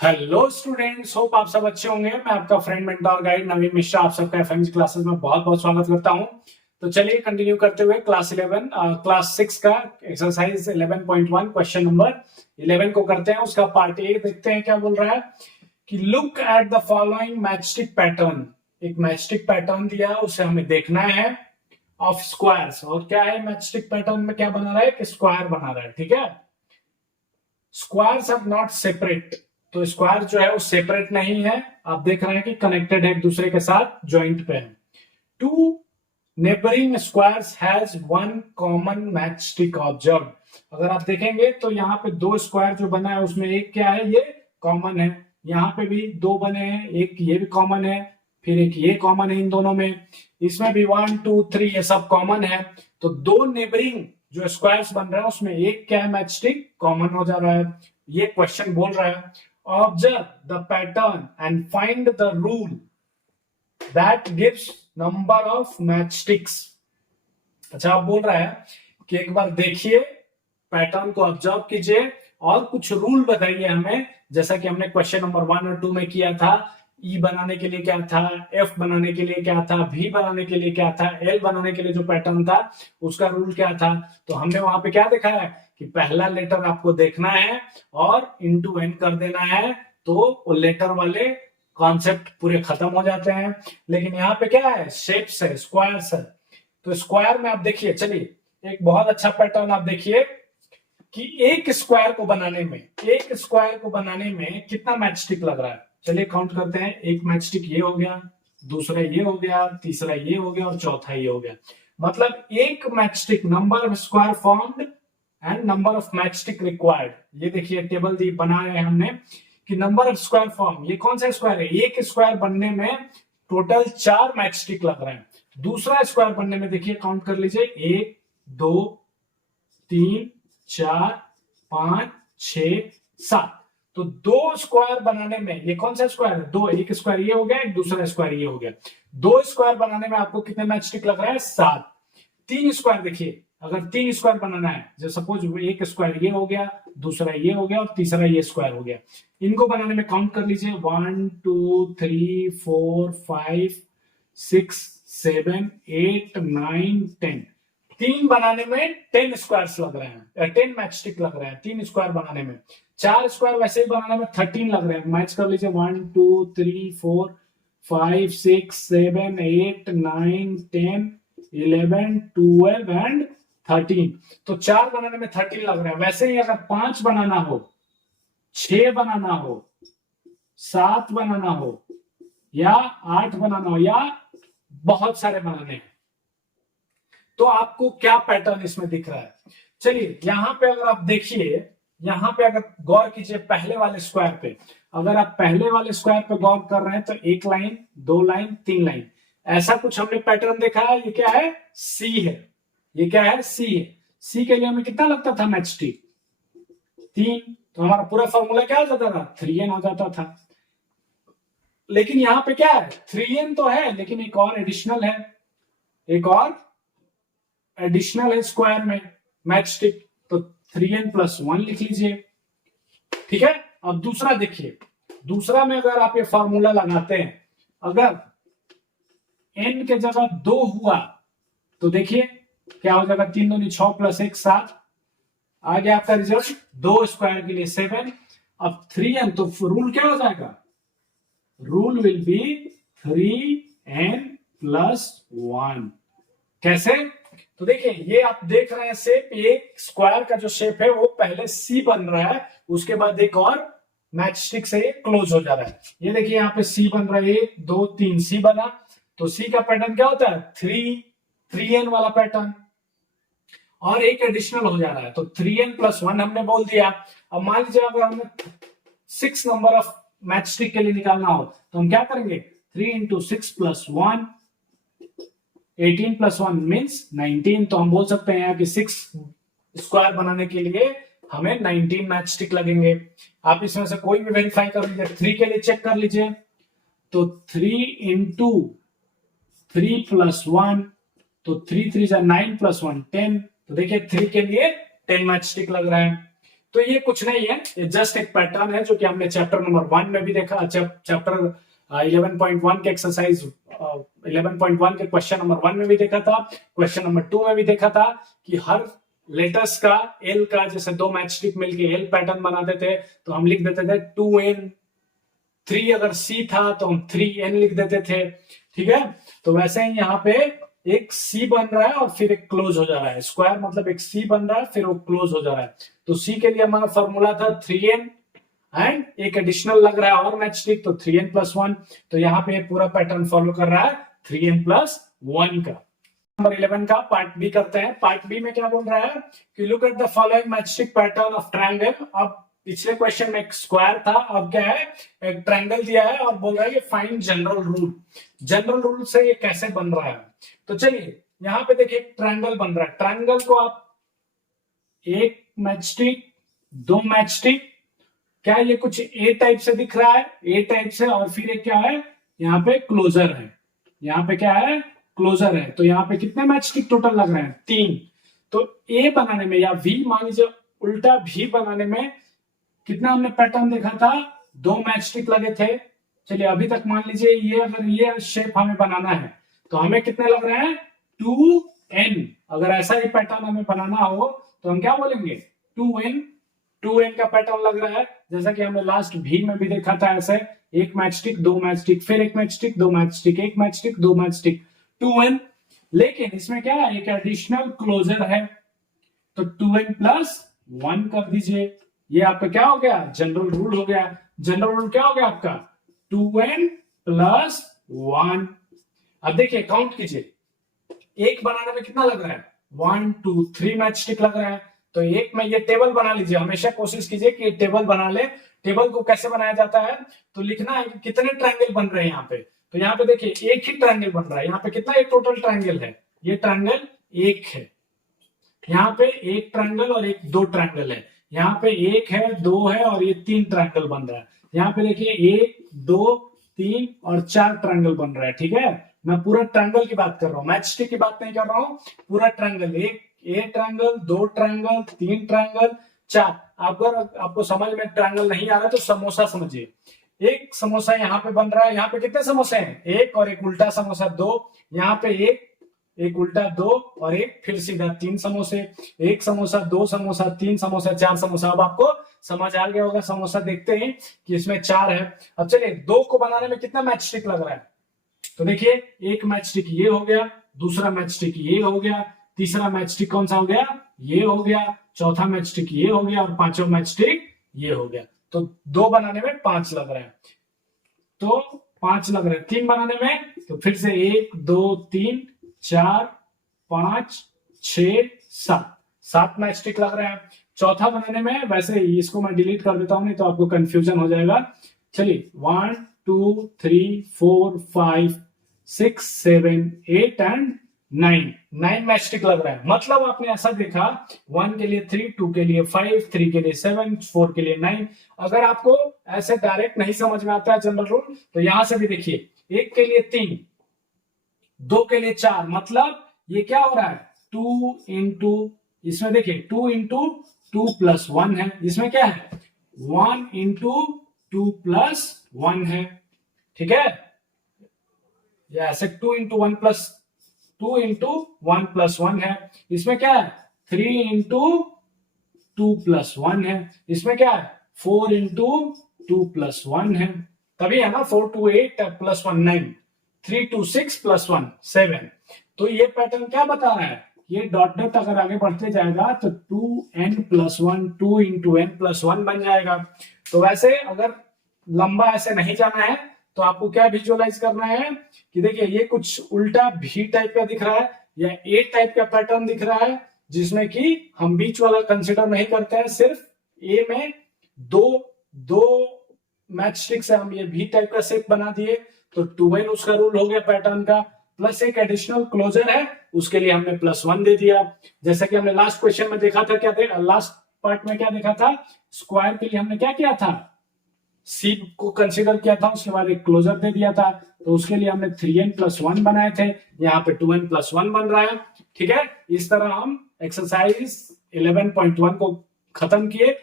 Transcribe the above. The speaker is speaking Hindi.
हेलो स्टूडेंट्स, होप आप सब अच्छे होंगे। मैं आपका फ्रेंड मेंटर गाइड नवीन मिश्रा आप सबका एफएमजी क्लासेस में बहुत बहुत स्वागत करता हूं। तो चलिए कंटिन्यू करते हुए क्लास 6 का एक्सरसाइज 11.1 क्वेश्चन नंबर 11 को करते हैं। उसका पार्ट ए देखते हैं क्या बोल रहा है कि look at the following matchstick pattern. एक मैचस्टिक पैटर्न दिया है, उसे हमें देखना है ऑफ स्क्वायर्स। और क्या है मैचस्टिक पैटर्न में, क्या बना रहा है कि स्क्वायर बना रहा है। ठीक है, स्क्वायर्स आर नॉट सेपरेट। तो स्क्वायर जो है वो सेपरेट नहीं है, आप देख रहे हैं कि कनेक्टेड है एक दूसरे के साथ, ज्वाइंट पे है। Two neighbouring squares has one common matchstick observe. अगर आप देखेंगे तो यहाँ पे दो स्क्वायर जो बना है उसमें एक क्या है, ये कॉमन है। यहाँ पे भी दो बने हैं, एक ये भी कॉमन है, फिर एक ये कॉमन है इन दोनों में। इसमें भी 1 2 3 ये सब कॉमन है। तो दो नेबरिंग जो स्क्वायर्स बन रहे हैं उसमें एक क्या है, मैच स्टिक कॉमन हो जा रहा है। ये क्वेश्चन बोल रहा है observe the pattern and find the rule that gives number of matchsticks। अच्छा, आप बोल रहा है कि एक बार देखिए, पैटर्न को ऑब्जर्व कीजिए और कुछ रूल बताइए हमें, जैसा कि हमने क्वेश्चन नंबर 1 और 2 में किया था। ई बनाने के लिए क्या था, एफ बनाने के लिए क्या था, वी बनाने के लिए क्या था, एल बनाने के लिए जो पैटर्न था उसका रूल क्या था। तो हमने वहां पे क्या देखा है कि पहला लेटर आपको देखना है और इनटू एन कर देना है, तो वो लेटर वाले कॉन्सेप्ट पूरे खत्म हो जाते हैं। लेकिन यहाँ पे क्या है, शेप्स है, स्क्वायर्स है। तो स्क्वायर में आप देखिए, चलिए एक बहुत अच्छा पैटर्न आप देखिए कि एक स्क्वायर को बनाने में कितना मैच स्टिक लग रहा है। चलिए काउंट करते हैं। एक मैच स्टिक ये हो गया, दूसरा ये हो गया, तीसरा ये हो गया और चौथा ये हो गया। मतलब एक match stick, number of square formed and number of match stick required. ये देखिए टेबल दी बनाया है हमने कि नंबर ऑफ स्क्वायर फॉर्म, ये कौन सा स्क्वायर है, एक स्क्वायर बनने में टोटल 4 मैच स्टिक लग रहे हैं। दूसरा स्क्वायर बनने में देखिए काउंट कर लीजिए, 1 2 3 4 5 6 7। तो दो स्क्वायर बनाने में, ये कौन सा स्क्वायर है, दो, एक स्क्वायर ये हो गया, एक दूसरा स्क्वायर ये हो गया। दो स्क्वायर बनाने में आपको कितने मैच स्टिक लग रहा है, 7। तीन स्क्वायर देखिए, अगर 3 स्क्वायर बनाना है, जैसे सपोज एक स्क्वायर ये हो गया, दूसरा ये हो गया और तीसरा ये स्क्वायर हो गया। इनको बनाने में काउंट कर लीजिए, 1 2 3 4 5 6 7 8 9 10। 3 बनाने में 10 स्क्वायर्स लग रहे हैं, 10 मैच स्टिक लग रहे हैं 3 स्क्वायर बनाने में। 4 स्क्वायर वैसे ही बनाने में 13 लग रहे हैं। मैच कर लीजिए, 1 2 3 4 5 6 7 8 9 10 11 12 एंड 13। तो 4 बनाने में 13 लग रहे हैं। वैसे ही अगर 5 बनाना हो, 6 बनाना हो, 7 बनाना हो या 8 बनाना हो या बहुत सारे बनाने हैं, तो आपको क्या पैटर्न इसमें दिख रहा है। चलिए यहां पे अगर आप देखिए, यहां पे अगर गौर कीजिए पहले वाले स्क्वायर पे, अगर आप पहले वाले स्क्वायर पे गौर कर रहे हैं तो एक लाइन, दो लाइन, तीन लाइन, ऐसा कुछ हमने पैटर्न देखा है। ये क्या है, सी है। ये क्या है, सी है। सी के लिए हमें कितना लगता था मैच स्टिक, 3। तो हमारा पूरा फॉर्मूला क्या हो जाता था, 3n हो जाता था। लेकिन यहां पे क्या है, 3n तो है लेकिन एक और एडिशनल है, एक और एडिशनल है स्क्वायर में मैच स्टिक। तो 3n + 1 लिख लीजिए। ठीक है, अब दूसरा देखिए, दूसरा में अगर आप ये फॉर्मूला लगाते हैं, अगर n के जगह 2 हुआ तो देखिए क्या हो जाएगा, 3 दूनी 6 + 1 7। आ गया आपका रिजल्ट, 2 स्क्वायर के लिए 7। अब 3n, तो रूल क्या हो जाएगा, रूल विल बी 3n + 1। कैसे, तो देखिए ये आप देख रहे हैं शेप, एक स्क्वायर का जो शेप है वो पहले सी बन रहा है, उसके बाद एक और मैच स्टिक से क्लोज हो जा रहा है। ये देखिए यहाँ पे सी बन रहा है, 1 2 3 सी बना। तो सी का पैटर्न क्या होता है, 3n वाला पैटर्न, और एक एडिशनल हो जा रहा है। तो 3n + 1 हमने बोल दिया। अब मान लीजिए अगर हमें 6 नंबर ऑफ मैच स्टिक के लिए निकालना हो तो हम क्या करेंगे, 3 × 6 + 1, 18 + 1 मीन्स 19। तो हम बोल सकते हैं कि 6 स्क्वायर बनाने के लिए हमें 19 मैच स्टिक लगेंगे। आप इसमें से कोई भी वेरीफाई कर लीजिए। 3 के लिए चेक कर लीजिए, तो 3 × 3 + 1, तो 3 3 9 + 1 10। तो देखिए 3 के लिए 10 मैच स्टिक लग रहा है। तो ये कुछ नहीं है, ये जस्ट एक पैटर्न है जो कि हमने चैप्टर नंबर 1 में भी देखा, चैप्टर 11.1 के एक्सरसाइज 11.1 के क्वेश्चन नंबर 1 में भी देखा था, क्वेश्चन नंबर 2 में भी देखा था कि हर लेटर्स का एल का, जैसे दो मैच स्टिक मिलके एल पैटर्न बनाते थे तो हम लिख देते थे 2n, 3 अगर सी था तो हम 3n लिख देते थे, ठीक है। तो वैसे ही यहाँ पे एक सी बन रहा है और फिर एक क्लोज हो जा रहा है, स्क्वायर मतलब एक सी बन रहा है फिर वो क्लोज हो जा रहा है। तो सी के लिए हमारा फॉर्मूला था 3n एंड एक एडिशनल लग रहा है और मैच स्टिक तो 3n+1। तो यहाँ पे पूरा पैटर्न फॉलो कर रहा है 3n+1 का। नंबर 11 का पार्ट बी करते हैं। पार्ट बी में क्या बोल रहा है कि look at the following matchstick pattern of triangle. अब पिछले क्वेश्चन में एक स्क्वायर था, अब क्या है, एक ट्रायंगल दिया है और बोल रहा है कि find general rule. General rule से ये कैसे बन रहा है, तो चलिए यहाँ पे देखिए ट्रायंगल बन रहा है। ट्रायंगल को आप एक मैचस्टिक, दो मैचस्टिक, क्या ये कुछ ए टाइप से दिख रहा है, ए टाइप से, और फिर एक क्या है, यहाँ पे क्लोजर है, यहाँ पे क्या है, क्लोजर है। तो यहाँ पे कितने मैचस्टिक टोटल लग रहे हैं, 3। तो ए बनाने में या वी मान लीजिए उल्टा भी बनाने में कितना हमने पैटर्न देखा था, 2 मैचस्टिक लगे थे। चलिए अभी तक मान लीजिए ये, अगर ये शेप हमें बनाना है तो हमें कितने लग रहे हैं, 2n। अगर ऐसा ही पैटर्न हमें बनाना हो तो हम क्या बोलेंगे, 2n का पैटर्न लग रहा है। जैसा कि हमने लास्ट भी में भी देखा था, ऐसे एक मैचस्टिक, 2 मैचस्टिक, फिर एक मैचस्टिक, 2 मैचस्टिक, एक मैचस्टिक, 2 मैचस्टिक, 2n। लेकिन इसमें क्या है, एक एडिशनल क्लोजर है, तो 2n+1 कर दीजिए। ये आपका क्या हो गया, जनरल रूल हो गया। जनरल रूल क्या हो गया आपका, 2n+1। अब देखिए काउंट कीजिए, एक बनाने में कितना लग रहा है, 1 2 3 मैचस्टिक लग रहा है। तो एक में ये टेबल बना लीजिए, हमेशा कोशिश कीजिए कि टेबल बना ले। टेबल को कैसे बनाया जाता है, तो लिखना है कि कितने ट्रायंगल बन रहे हैं यहाँ पे। तो यहाँ पे देखिए एक ही ट्रायंगल बन रहा है, यहाँ पे कितना एक टोटल ट्रायंगल है, ये ट्रायंगल एक है, यहाँ पे एक ट्रायंगल और एक 2 ट्रायंगल है, यहाँ पे एक है, 2 है और ये 3 ट्रायंगल बन रहा है। यहाँ पे देखिए 1 2 3 और 4 ट्रायंगल बन रहा है, ठीक है। मैं पूरा ट्रायंगल की बात कर रहा हूँ, मैचस्टिक की बात नहीं कर रहा हूँ, पूरा ट्रायंगल, एक ट्रायंगल, 2 ट्रायंगल, 3 ट्रायंगल, 4। अगर आपको समझ में ट्रायंगल नहीं आ रहा तो समोसा समझिए, एक समोसा यहाँ पे बन रहा है, यहाँ पे कितने समोसे हैं, एक, और एक उल्टा समोसा 2, यहाँ पे एक उल्टा 2 और एक फिर सीधा 3 समोसे, एक समोसा, 2 समोसा, 3 समोसा, 4 समोसा। अब आपको समझ आ गया होगा, समोसा देखते हैं कि इसमें 4 है। अब चलिए 2 को बनाने में कितना मैचस्टिक लग रहा है, तो देखिए एक मैचस्टिक ये हो गया, दूसरा मैचस्टिक ये हो गया, तीसरा मैचस्टिक कौन सा हो गया, ये हो गया, चौथा मैचस्टिक ये हो गया और पांचवा मैचस्टिक ये हो गया। तो 2 बनाने में 5 लग रहा है, तो 5 लग रहा है। 3 बनाने में तो फिर से 1 2 3 4 5 6 7 मैचस्टिक लग रहा है। चौथा बनाने में, वैसे इसको मैं डिलीट कर देता हूं नहीं तो आपको कंफ्यूजन हो जाएगा। चलिए 1 2 3 4 5 6 7 8 एंड 9 मैचस्टिक लग रहा है। मतलब आपने ऐसा देखा, 1 के लिए 3, 2 के लिए 5, 3 के लिए 7, 4 के लिए 9। अगर आपको ऐसे डायरेक्ट नहीं समझ में आता है जनरल रूल, तो यहां से भी देखिए, 1 के लिए 3, 2 के लिए 4, मतलब ये क्या हो रहा है, 2 इंटू, इसमें देखिए 2 इंटू 2 प्लस 1 है, इसमें क्या है 1 इंटू 2 प्लस 1 है, ठीक है। या ऐसे 2 इंटू 1 प्लस 2 इंटू 1 प्लस 1 है, इसमें क्या है 3 इंटू 2 प्लस 1 है, इसमें क्या है 4 इंटू 2 प्लस 1 है, तभी है ना 4 2 8 प्लस 1 9, 3 2 6 प्लस 1 7। तो ये पैटर्न क्या बता रहा है, ये डॉट डॉट अगर आगे बढ़ते जाएगा तो 2n+1 2 इंटू n+1 बन जाएगा। तो वैसे अगर लंबा ऐसे नहीं जाना है तो आपको क्या विजुअलाइज करना है कि देखिए ये कुछ उल्टा भी टाइप का दिख रहा है या ए टाइप का पैटर्न दिख रहा है, जिसमें कि हम बीच वाला कंसिडर नहीं करते हैं, सिर्फ ए में दो मैचस्टिक से हम ये भी टाइप का शेप बना दिए, तो 2n उसका रूल हो गया पैटर्न का, प्लस एक एडिशनल क्लोजर है उसके लिए हमने +1 दे दिया। जैसा कि हमने लास्ट क्वेश्चन में देखा था, क्या लास्ट पार्ट में क्या देखा था, स्क्वायर के लिए हमने क्या किया था, सी को कंसीडर किया था, उसके बाद एक क्लोजर दे दिया था, तो उसके लिए हमने 3n+1 बनाए थे, यहाँ पे 2n+1 बन रहा है, ठीक है। इस तरह हम एक्सरसाइज 11.1 को खत्म किए।